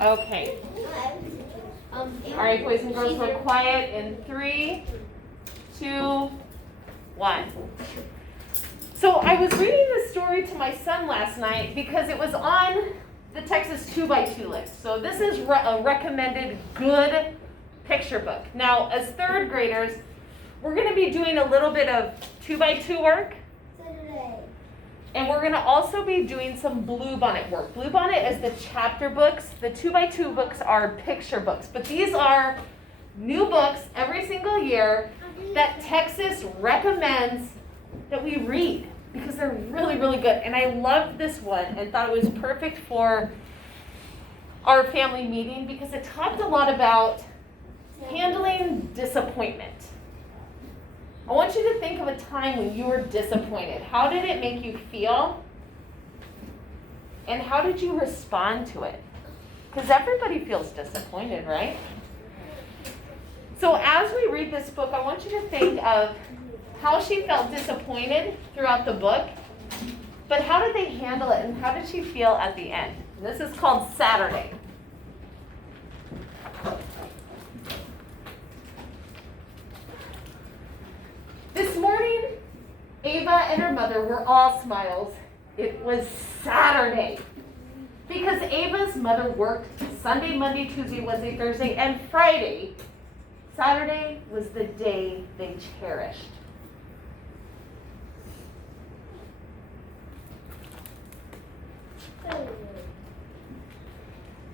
Okay. All right, boys and girls, we're quiet in 3, 2, 1. So I was reading this story to my son last night because it was on the Texas 2x2 list. So this is a recommended good picture book. Now, as third graders, we're going to be doing a little bit of 2x2 work. And we're going to also be doing some Bluebonnet work. Bluebonnet is the chapter books. The 2x2 books are picture books. But these are new books every single year that Texas recommends that we read because they're really, really good. And I loved this one and thought it was perfect for our family meeting because it talked a lot about handling disappointment. I want you to think of a time when you were disappointed. How did it make you feel? And how did you respond to it? Because everybody feels disappointed, right? So as we read this book, I want you to think of how she felt disappointed throughout the book, but how did they handle it and how did she feel at the end? And this is called Saturday. This morning, Ava and her mother were all smiles. It was Saturday. Because Ava's mother worked Sunday, Monday, Tuesday, Wednesday, Thursday, and Friday. Saturday was the day they cherished.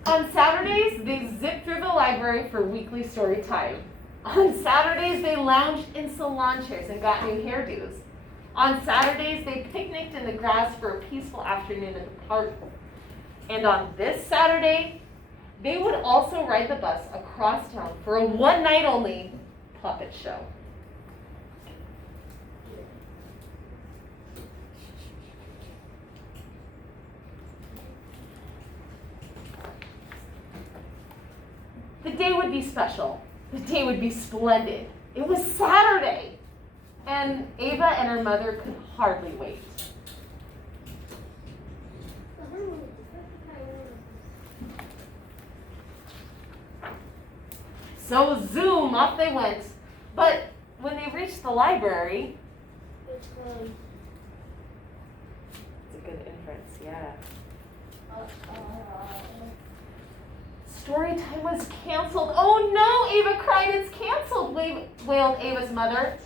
On Saturdays, they zipped through the library for weekly story time. On Saturdays, they lounged in salon chairs and got new hairdos. On Saturdays, they picnicked in the grass for a peaceful afternoon in the park. And on this Saturday, they would also ride the bus across town for a one-night-only puppet show. The day would be special. The day would be splendid. It was Saturday, and Ava and her mother could hardly wait. So zoom, off they went. But when they reached the library, it's a good inference, yeah. Story time was canceled. Oh no, Ava cried, it's canceled, wailed Ava's mother.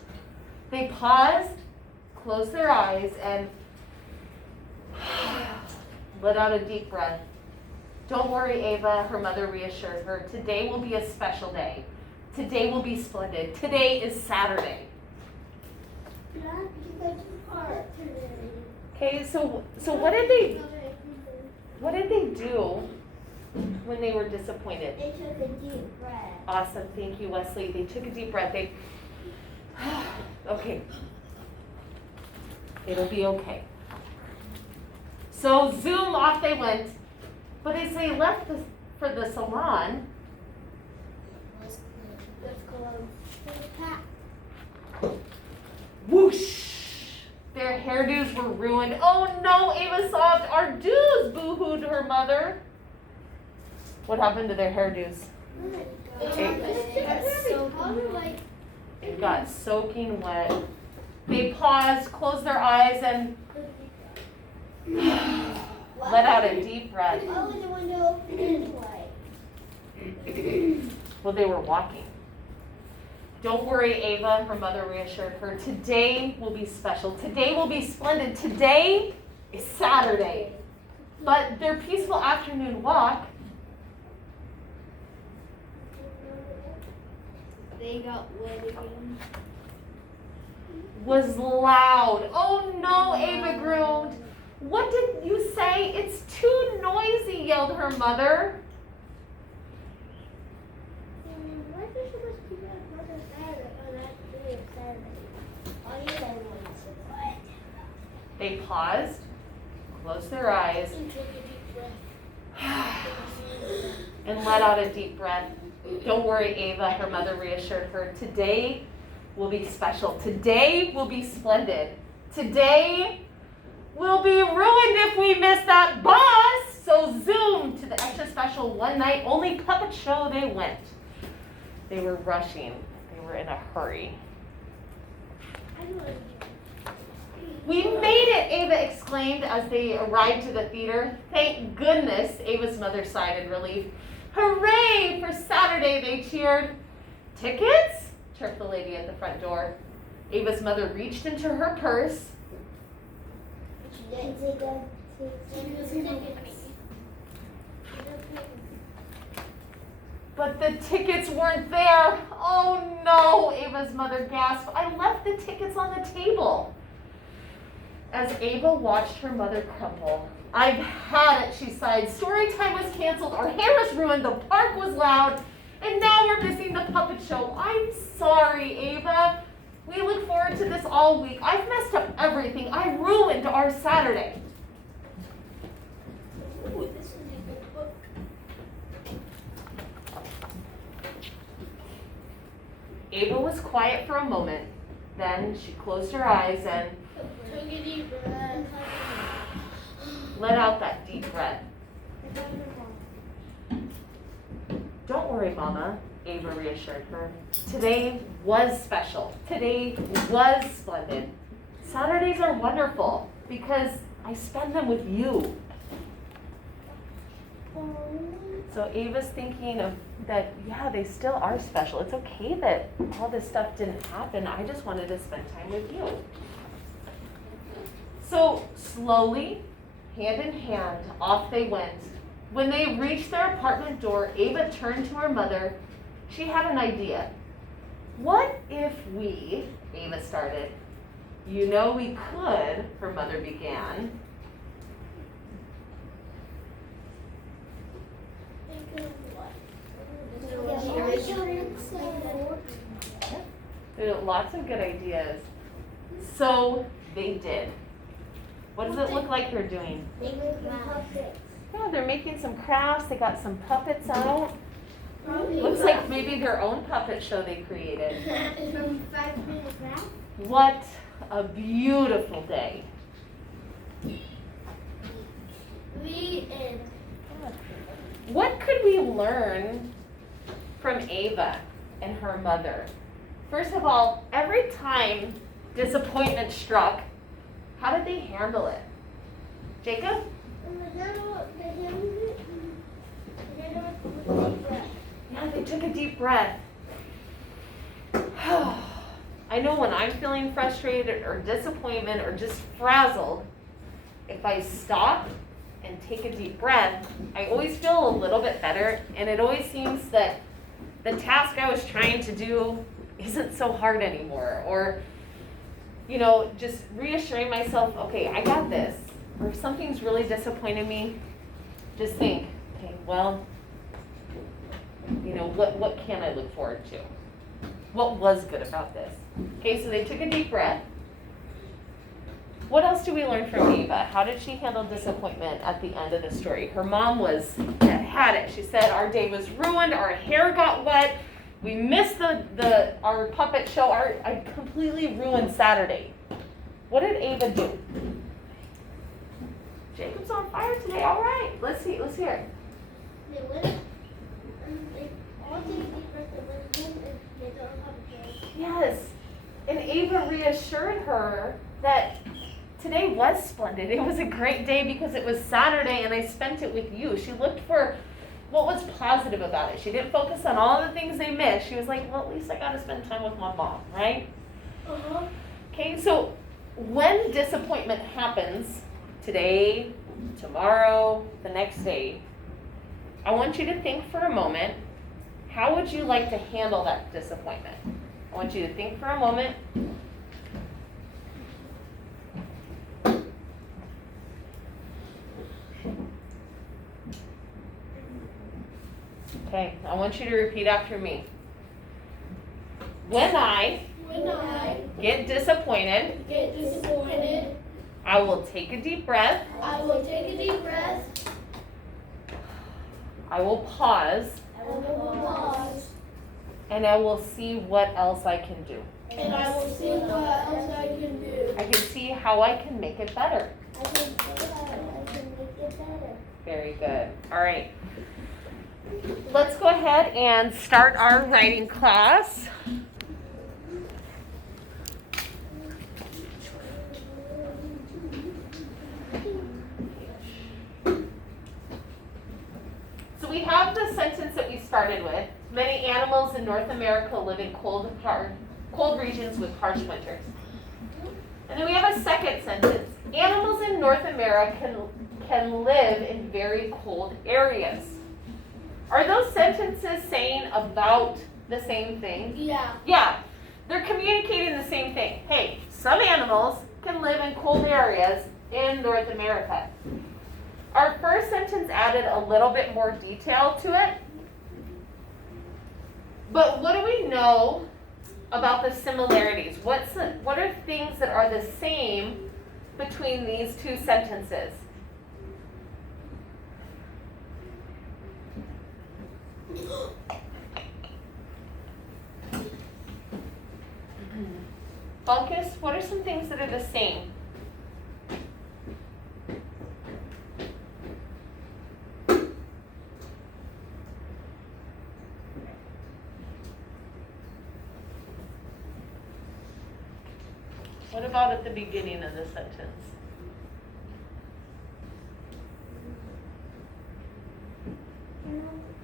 They paused, closed their eyes, and let out a deep breath. Don't worry, Ava, her mother reassured her. Today will be a special day. Today will be splendid. Today is Saturday. Okay, so what did they do when they were disappointed? They took a deep breath. Awesome, thank you, Wesley. They took a deep breath. Okay. It'll be okay. So zoom, off they went. But as they left for the salon, whoosh! Their hairdos were ruined. Oh no, Ava sobbed. Our do's, boo-hooed her mother. What happened to their hairdos? It got soaking wet. They paused, closed their eyes, and let out a deep breath. Oh, the window opened anyway. Well, they were walking. Don't worry, Ava, her mother reassured her. Today will be special. Today will be splendid. Today is Saturday. But their peaceful afternoon walk, They got wet again. was loud. Oh no, Ava groaned. What did you say? It's too noisy, yelled her mother. Why are you supposed to keep it on Saturday? On that day of Saturday? All you guys want to what? They paused, closed their eyes, And took a deep breath. and let out a deep breath. Don't worry, Ava, her mother reassured her. Today will be special. Today will be splendid. Today will be ruined if we miss that bus. So zoom to the extra special one night only puppet show they went. They were rushing. They were in a hurry. We made it, Ava exclaimed as they arrived to the theater. Thank goodness, Ava's mother sighed in relief. Hooray for Saturday, they cheered. Tickets? Chirped the lady at the front door. Ava's mother reached into her purse. But the tickets weren't there. Oh no, Ava's mother gasped. I left the tickets on the table. As Ava watched her mother crumple, I've had it, she sighed. Story time was canceled, our hair was ruined, the park was loud, and now we're missing the puppet show. I'm sorry, Ava. We look forward to this all week. I've messed up everything. I ruined our Saturday. Ooh, this is a good book. Ava was quiet for a moment. Then she closed her eyes and Took a deep breath. let out that deep breath. Don't worry, Mama, Ava reassured her. Today was special. Today was splendid. Saturdays are wonderful because I spend them with you. So Ava's thinking of that, yeah, they still are special. It's okay that all this stuff didn't happen. I just wanted to spend time with you. So slowly, hand in hand, off they went. When they reached their apartment door, Ava turned to her mother. She had an idea. What if we, Ava started. You know we could, her mother began. Think of what? There are lots of good ideas. So they did. What does it look like they're doing? They make puppets. Yeah, they're making some crafts. They got some puppets out. Probably Looks like maybe their own puppet show they created. from 5 minutes back. What a beautiful day. We and What could we learn from Ava and her mother? First of all, every time disappointment struck, how did they handle it? Jacob? Yeah, they took a deep breath. I know when I'm feeling frustrated or disappointment or just frazzled, if I stop and take a deep breath, I always feel a little bit better, and it always seems that the task I was trying to do isn't so hard anymore. Or, you know, just reassuring myself, okay, I got this. Or if something's really disappointed me, just think, okay, well, you know, what can I look forward to? What was good about this? Okay, so they took a deep breath. What else do we learn from Ava? How did she handle disappointment at the end of the story? Her mom had it. She said, our day was ruined, our hair got wet, we missed our puppet show, I completely ruined Saturday. What did Ava do? Jacob's on fire today. All right, let's hear it. they went and they all take a deep breath and went home and they don't have a break. Yes, and Ava reassured her that today was splendid. It was a great day because it was Saturday and I spent it with you. She looked for what was positive about it. She didn't focus on all the things they missed. She was like, well, at least I got to spend time with my mom, right? Uh-huh. Okay, so when disappointment happens, today, tomorrow, the next day, I want you to think for a moment, how would you like to handle that disappointment? I want you to think for a moment. Okay, I want you to repeat after me. When I When I get disappointed, get disappointed, I will take a deep breath. I will take a deep breath. I will pause, I will pause. and I will see what else I can do. And I will see what else I can do. I can see how I can make it better. I can make it better. Very good. All right. Let's go ahead and start our writing class. So we have the sentence that we started with. Many animals in North America live in cold regions with harsh winters. And then we have a second sentence. Animals in North America can live in very cold areas. Are those sentences saying about the same thing? Yeah. Yeah, they're communicating the same thing. Hey, some animals can live in cold areas in North America. Our first sentence added a little bit more detail to it. But what do we know about the similarities? What are things that are the same between these two sentences? Buncus, what are some things that are the same? What about at the beginning of the sentence?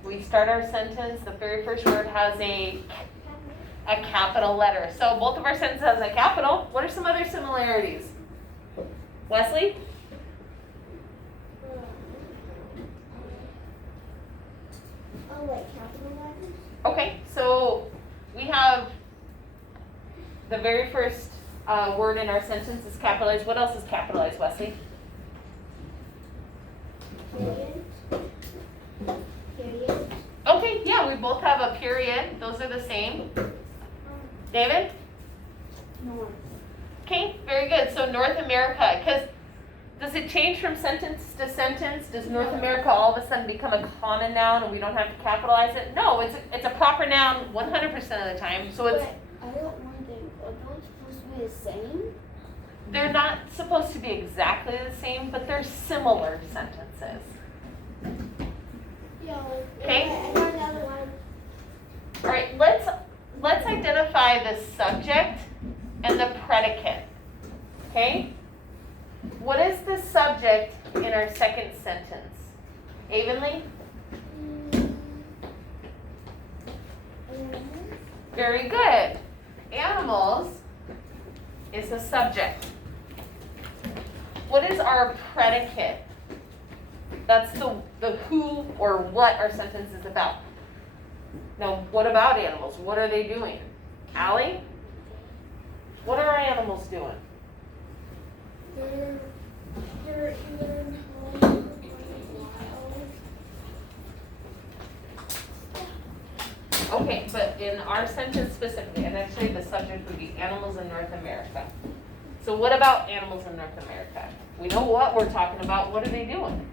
We start our sentence, the very first word has a capital letter. So both of our sentences has a capital. What are some other similarities? Wesley? Oh, wait, capital letters? Okay, so we have the very first word in our sentence is capitalized. What else is capitalized, Wesley? Period. Period. Okay, yeah, we both have a period. Those are the same. David? North. Okay, very good. So North America, because does it change from sentence to sentence? Does North America all of a sudden become a common noun and we don't have to capitalize it? No, it's a proper noun 100% of the time. So it's I don't want them. Are those supposed to be the same? they're not supposed to be exactly the same, but they're similar sentences. Yeah. Okay. I got another one. All right, let's identify the subject and the predicate. Okay? What is the subject in our second sentence? Avonlea? Very good. Animals is the subject. What is our predicate? That's the who or what our sentence is about. Now, what about animals? What are they doing? Allie? What are our animals doing? They're either home or wild. Okay, but in our sentence specifically, and actually the subject would be animals in North America. So what about animals in North America? We know what we're talking about. What are they doing?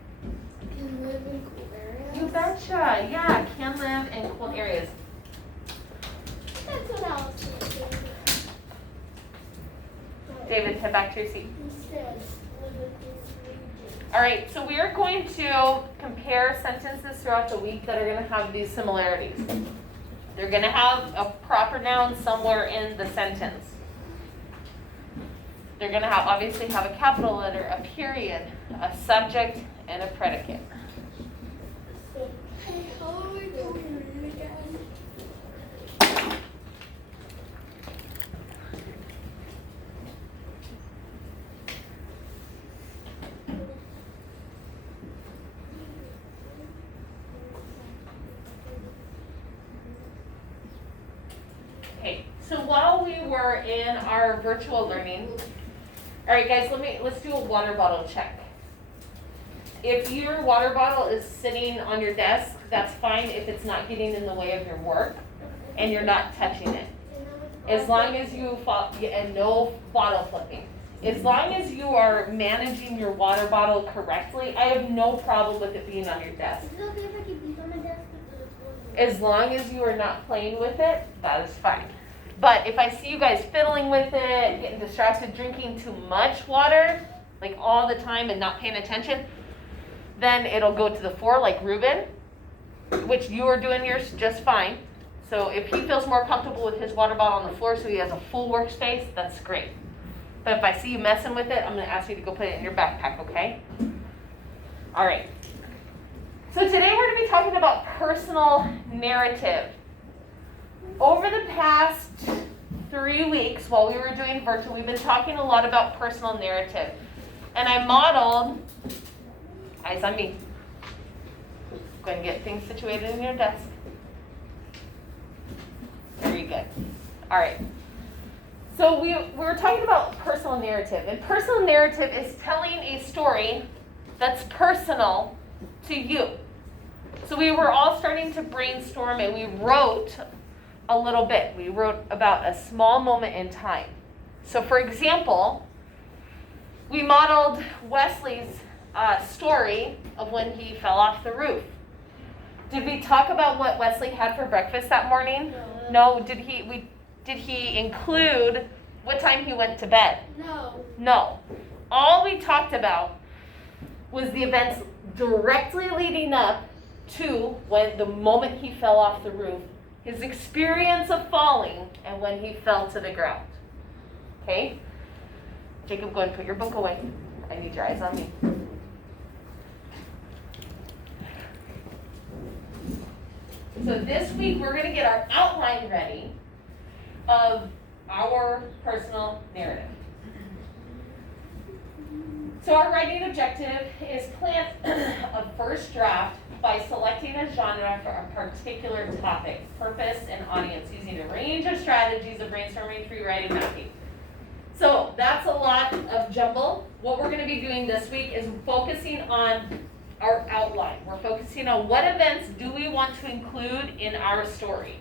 Can live in cool areas. You betcha. Yeah, can live in cool areas. That's what I was thinking. David, head back to your seat. He said live in cool regions. All right, so we are going to compare sentences throughout the week that are going to have these similarities. They're going to have a proper noun somewhere in the sentence. They're going to obviously have a capital letter, a period, a subject, and a predicate. How are we doing it again? Okay, so while we were in our virtual learning, all right guys, let's do a water bottle check. If your water bottle is sitting on your desk, that's fine if it's not getting in the way of your work and you're not touching it. As long as you and no bottle flipping. As long as you are managing your water bottle correctly, I have no problem with it being on your desk. Is it okay if I keep these on my desk? As long as you are not playing with it, that is fine. But if I see you guys fiddling with it, getting distracted, drinking too much water, like all the time and not paying attention, then it'll go to the 4 like Ruben, which you are doing yours just fine. So if he feels more comfortable with his water bottle on the floor so he has a full workspace, that's great. But if I see you messing with it, I'm going to ask you to go put it in your backpack, okay? All right. So today we're going to be talking about personal narrative. Over the past 3 weeks while we were doing virtual, we've been talking a lot about personal narrative. And I modeled, eyes on me. Go ahead and get things situated in your desk. Very good. All right. So we were talking about personal narrative. And personal narrative is telling a story that's personal to you. So we were all starting to brainstorm and we wrote a little bit. We wrote about a small moment in time. So for example, we modeled Wesley's story of when he fell off the roof. Did we talk about what Wesley had for breakfast that morning? No. Did he include what time he went to bed? No. All we talked about was the events directly leading up to when the moment he fell off the roof, his experience of falling, and when he fell to the ground. Okay? Jacob, go and put your book away. I need your eyes on me. So this week we're going to get our outline ready of our personal narrative. So our writing objective is plan a first draft by selecting a genre for a particular topic, purpose, and audience using a range of strategies of brainstorming, free writing, mapping. So that's a lot of jumble. What we're going to be doing this week is focusing on our outline. We're focusing on what events do we want to include in our story.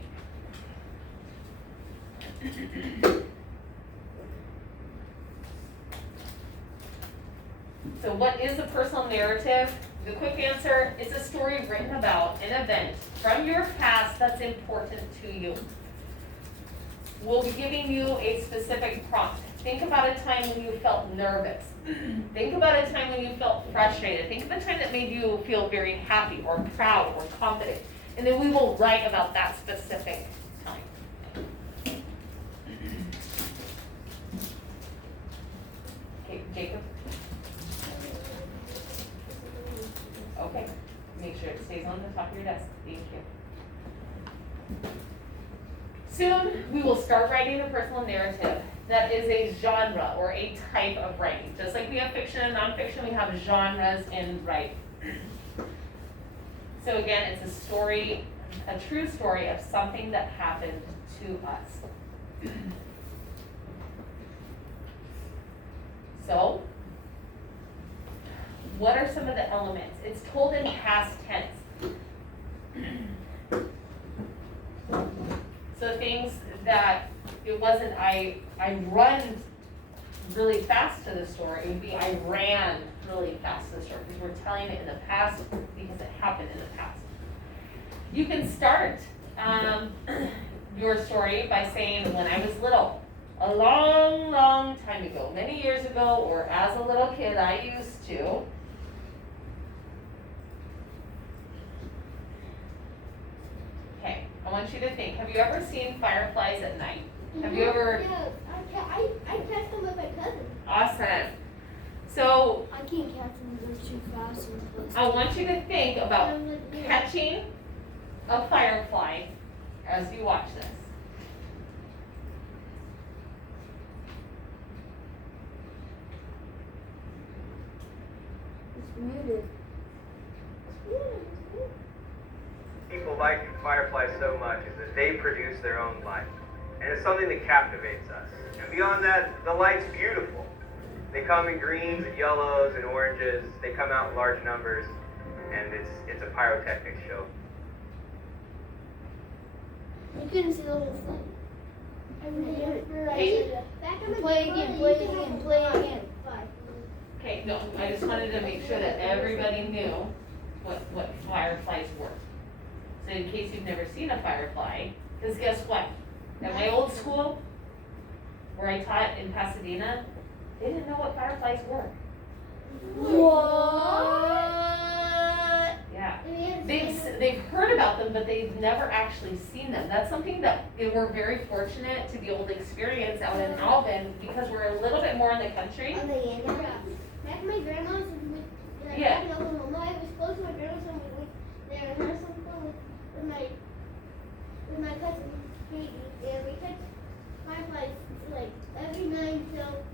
So what is a personal narrative? The quick answer is a story written about an event from your past that's important to you. We'll be giving you a specific prompt. Think about a time when you felt nervous. Think about a time when you felt frustrated. Think of a time that made you feel very happy or proud or confident. And then we will write about that specific time. Okay, Jacob? Okay, make sure it stays on the top of your desk. Thank you. Soon, we will start writing a personal narrative that is a genre or a type of writing. Just like we have fiction and nonfiction, we have genres in writing. So again, it's a story, a true story of something that happened to us. So, what are some of the elements? It's told in past tense. So things that it wasn't I run really fast to the story. It would be I ran really fast to the story because we're telling it in the past because it happened in the past. You can start your story by saying when I was little, a long, long time ago, many years ago, or as a little kid I used to. Okay, I want you to think, have you ever seen fireflies at night? Have you ever? Yeah, I catch them with my cousin. Awesome. So I can't catch them, they're too fast and close. I want you to think about catching a firefly as you watch this. It's muted. People like fireflies so much is that they produce their own light. And it's something that captivates us. And beyond that, the light's beautiful. They come in greens and yellows and oranges. They come out in large numbers. And it's a pyrotechnic show. You couldn't see the whole thing. Play Play again. Okay, no, I just wanted to make sure that everybody knew what fireflies were. So in case you've never seen a firefly, because guess what? At my old school, where I taught in Pasadena, they didn't know what fireflies were. What? Yeah. We have They've heard about them, but they've never actually seen them. That's something that we're very fortunate to be able to experience out in Alvin because we're a little bit more in the country. on the end. Back at my grandma's, Yeah. back in Oklahoma, I was close to my grandma's and we went there and had some fun with my cousin Katie, and we catch fireflies like every night until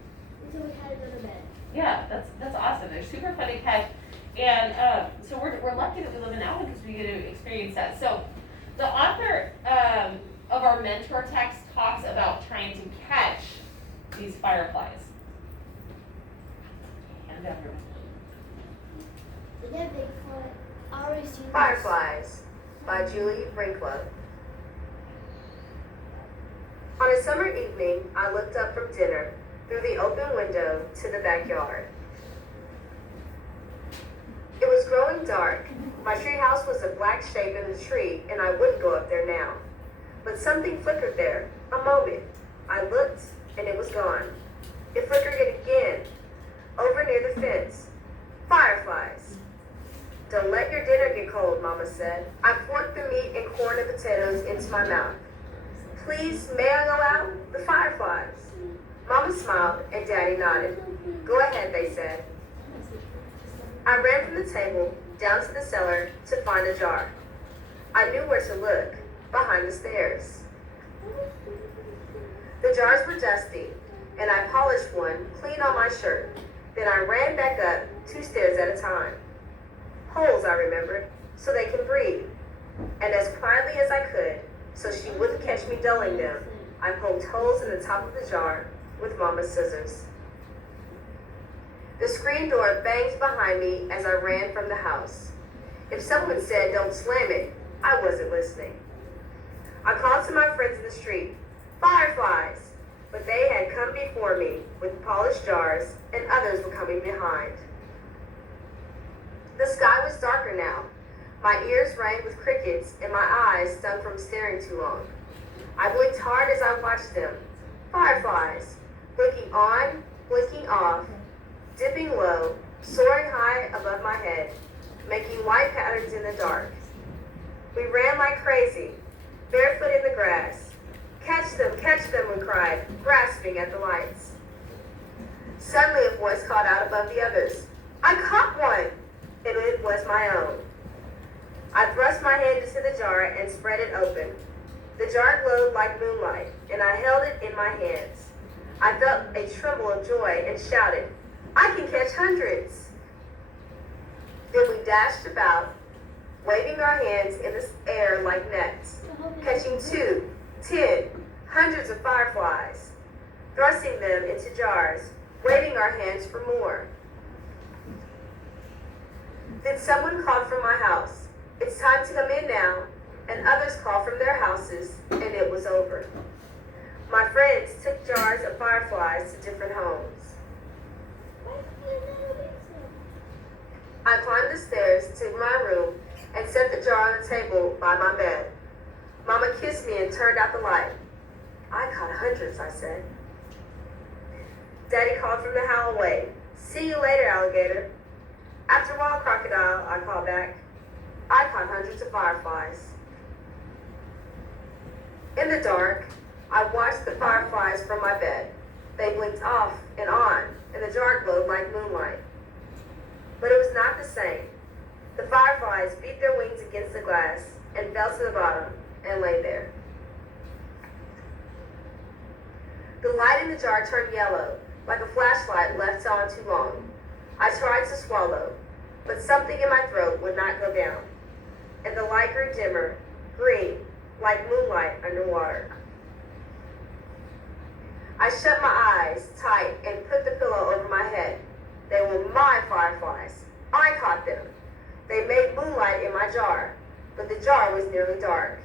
we had to go to bed. Yeah, that's awesome. They're super fun to catch. And so we're lucky that we live in Alvin because we get to experience that. So the author of our mentor text talks about trying to catch these fireflies. Hand it over. Yeah, they call it always Fireflies by Julie Brinklow. On a summer evening, I looked up from dinner through the open window to the backyard. It was growing dark. My treehouse was a black shape in the tree, and I wouldn't go up there now. But something flickered there, a moment. I looked, and it was gone. It flickered again, over near the fence. Fireflies. Don't let your dinner get cold, Mama said. I forked the meat and corn and potatoes into my mouth. Please, may I go out? The fireflies. Mama smiled and Daddy nodded. Go ahead, they said. I ran from the table down to the cellar to find a jar. I knew where to look, behind the stairs. The jars were dusty, and I polished one clean on my shirt. Then I ran back up 2 stairs at a time. Holes, I remembered, so they can breathe. And as quietly as I could, so she wouldn't catch me dulling them, I poked holes in the top of the jar with Mama's scissors. The screen door banged behind me as I ran from the house. If someone said don't slam it, I wasn't listening. I called to my friends in the street, fireflies, but they had come before me with polished jars and others were coming behind. The sky was darker now. My ears rang with crickets and my eyes stung from staring too long. I blinked hard as I watched them. Fireflies, blinking on, blinking off, dipping low, soaring high above my head, making white patterns in the dark. We ran like crazy, barefoot in the grass. Catch them, we cried, grasping at the lights. Suddenly a voice called out above the others, I caught one, and it was my own. I thrust my hand into the jar and spread it open. The jar glowed like moonlight, and I held it in my hands. I felt a tremble of joy and shouted, I can catch hundreds. Then we dashed about, waving our hands in the air like nets, catching 2, 10, hundreds of fireflies, thrusting them into jars, waving our hands for more. Then someone called from my house, it's time to come in now, and others called from their houses, and it was over. My friends took jars of fireflies to different homes. I climbed the stairs to my room and set the jar on the table by my bed. Mama kissed me and turned out the light. I caught hundreds, I said. Daddy called from the hallway. See you later, alligator. After a while, crocodile, I called back. I caught hundreds of fireflies. In the dark, I watched the fireflies from my bed. They blinked off and on, and the jar glowed like moonlight. But it was not the same. The fireflies beat their wings against the glass and fell to the bottom and lay there. The light in the jar turned yellow, like a flashlight left on too long. I tried to swallow, but something in my throat would not go down, and the light grew dimmer, green, like moonlight underwater. I shut my eyes tight and put the pillow over my head. They were my fireflies. I caught them. They made moonlight in my jar, but the jar was nearly dark.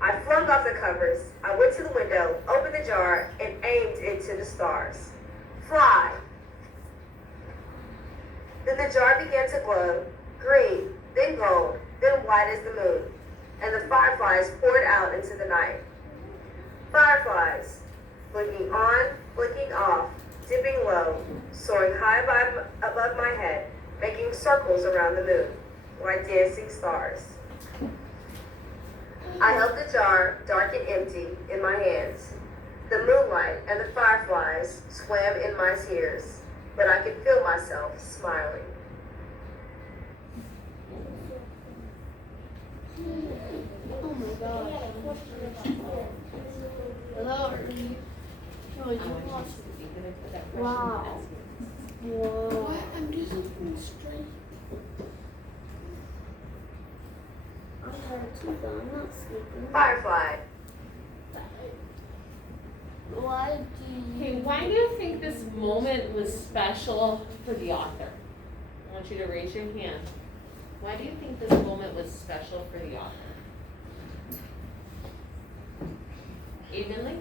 I flung off the covers. I went to the window, opened the jar, and aimed into the stars. Fly! Then the jar began to glow, green, then gold, then white as the moon, and the fireflies poured out into the night. Fireflies, blinking on, blinking off, dipping low, soaring high above my head, making circles around the moon. like dancing stars. I held the jar, dark and empty, in my hands. The moonlight and the fireflies swam in my tears, but I could feel myself smiling. Oh my god. Hello. Wow. Whoa. What? I'm doing something straight. I'm tired too, but I'm not sleeping. Firefly. Why do Okay, you... why do you think this moment was special for the author? I want you to raise your hand. Why do you think this moment was special for the author? Evenly?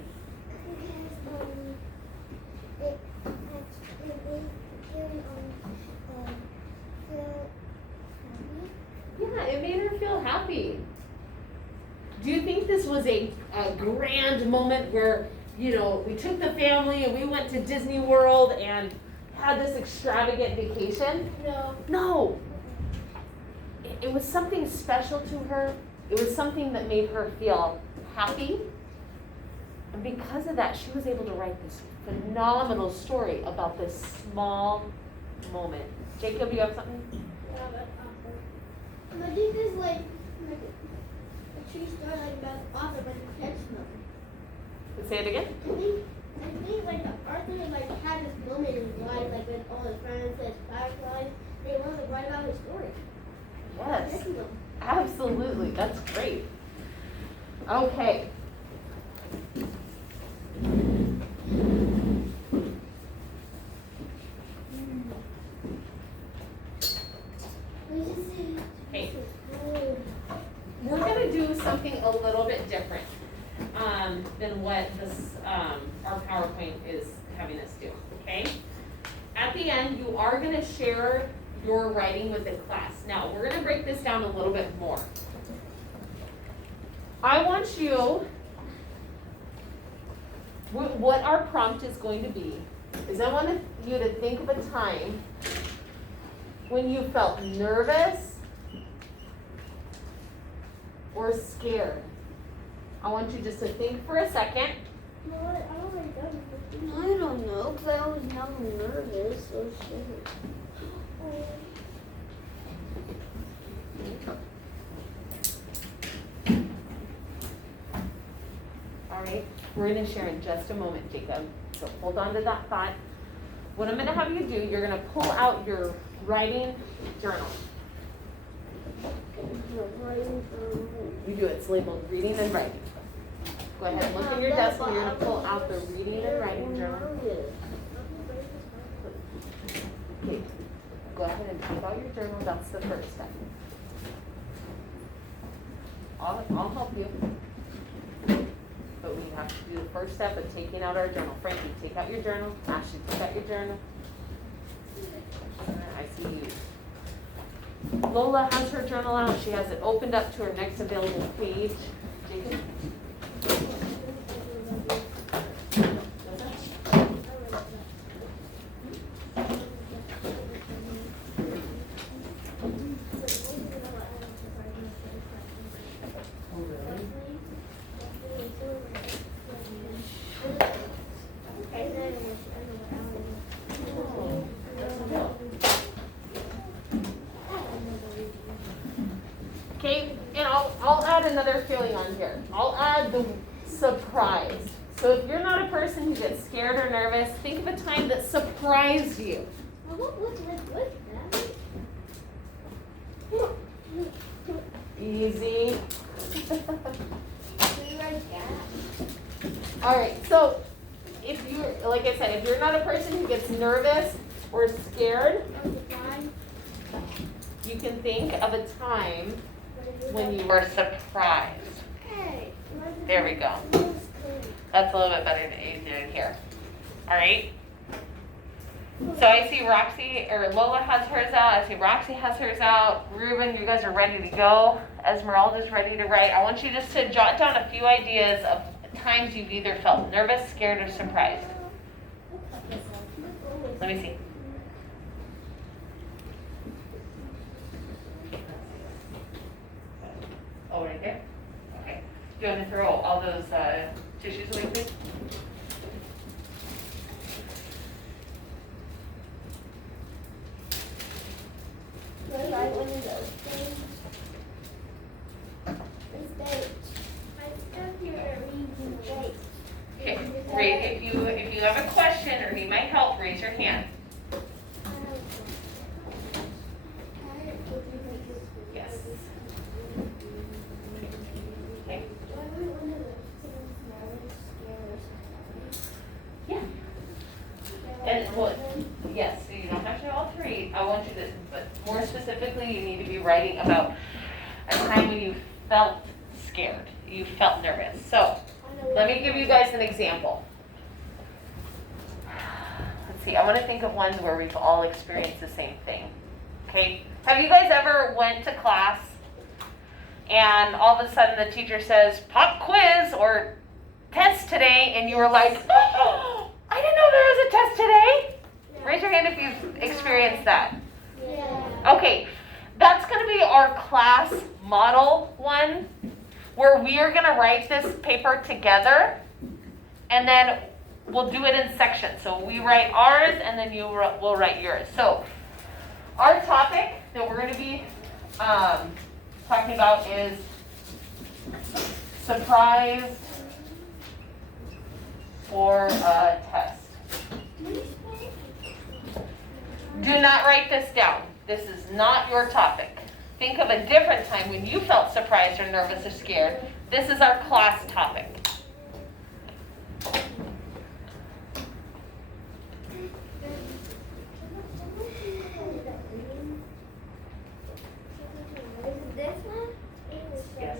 Yeah, it made her feel happy. Do you think this was a grand moment where, you know, we took the family and we went to Disney World and had this extravagant vacation? No. No. It was something special to her. It was something that made her feel happy. And because of that, she was able to write this phenomenal story about this small moment. Jacob, you have something? I think this like a true story like about author, but the catch them. Say it again. I think like the author like had this moment in his life, like with all his friends, his fireflies. They wanted to write about his story. Yes, Catching them. absolutely. That's great. Okay. Hey. We're going to do something a little bit different than what this our PowerPoint is having us do, okay? At the end, you are going to share your writing with the class. Now, we're going to break this down a little bit more. I want you, what our prompt is going to be, is I want you to think of a time when you felt nervous or scared. I want you just to think for a second. No, I already done it. I don't know, because I always know I'm nervous or scared. All right, we're going to share in just a moment, Jacob. So hold on to that thought. What I'm going to have you do, you're going to pull out your writing journal. You do, it's labeled reading and writing. Go ahead and look at your desk and you're going to pull out the reading and writing journal. Okay, go ahead and take out your journal, that's the first step. I'll help you. But we have to do the first step of taking out our journal. Frankie, take out your journal. Ashley, take out your journal. I see you. Lola has her journal out. She has it opened up to her next available page. Jacob? Okay, and I'll add another feeling on here. I'll add the surprise. So if you're not a person who gets scared or nervous, think of a time that surprised you. Easy. All right, so if you're, like I said, if you're not a person who gets nervous or scared, you can think of a time when you were surprised. There we go. That's a little bit better and easier to hear. All right. So I see Roxy, or Lola has hers out. I see Roxy has hers out. Ruben, you guys are ready to go. Esmeralda's ready to write. I want you just to jot down a few ideas of times you've either felt nervous, scared, or surprised. Let me see. Oh, right there? Okay. Do you want to throw all those tissues away, please? What about one of those things? It's date. My stuff here are reading date. Okay, if you have a question or need my help, raise your hand. Yes. Okay. Yeah. And well, yes, so you don't have to know all three. I want you to, but more specifically, you need to be writing about a time when you felt scared, you felt nervous. So let me give you guys an example. Let's see, I want to think of one where we've all experienced the same thing. Okay, have you guys ever went to class and all of a sudden the teacher says, pop quiz or test today, and you were like, oh, I didn't know there was a test today? Raise your hand if you've experienced that. Yeah. Okay, that's going to be our class model one, where we are going to write this paper together, and then we'll do it in sections. So we write ours, and then we'll write yours. So our topic that we're going to be talking about is surprise for a test. Do not write this down. This is not your topic. Think of a different time when you felt surprised or nervous or scared. This is our class topic. This one? Yes.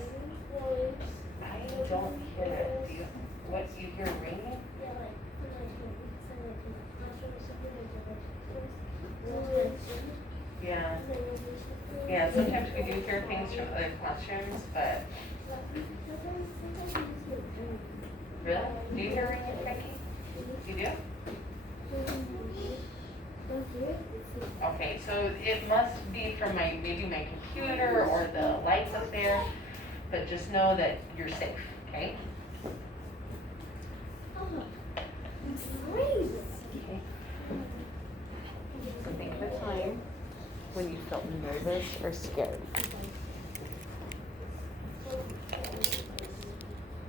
I don't hear it. What, you hear ringing? Yeah. Yeah, sometimes we do hear things from other classrooms, but really? Do you hear ringing, Becky? You do? Okay, so it must be from maybe my computer or the lights up there, but just know that you're safe, okay? Okay. So think of a time when you felt nervous or scared.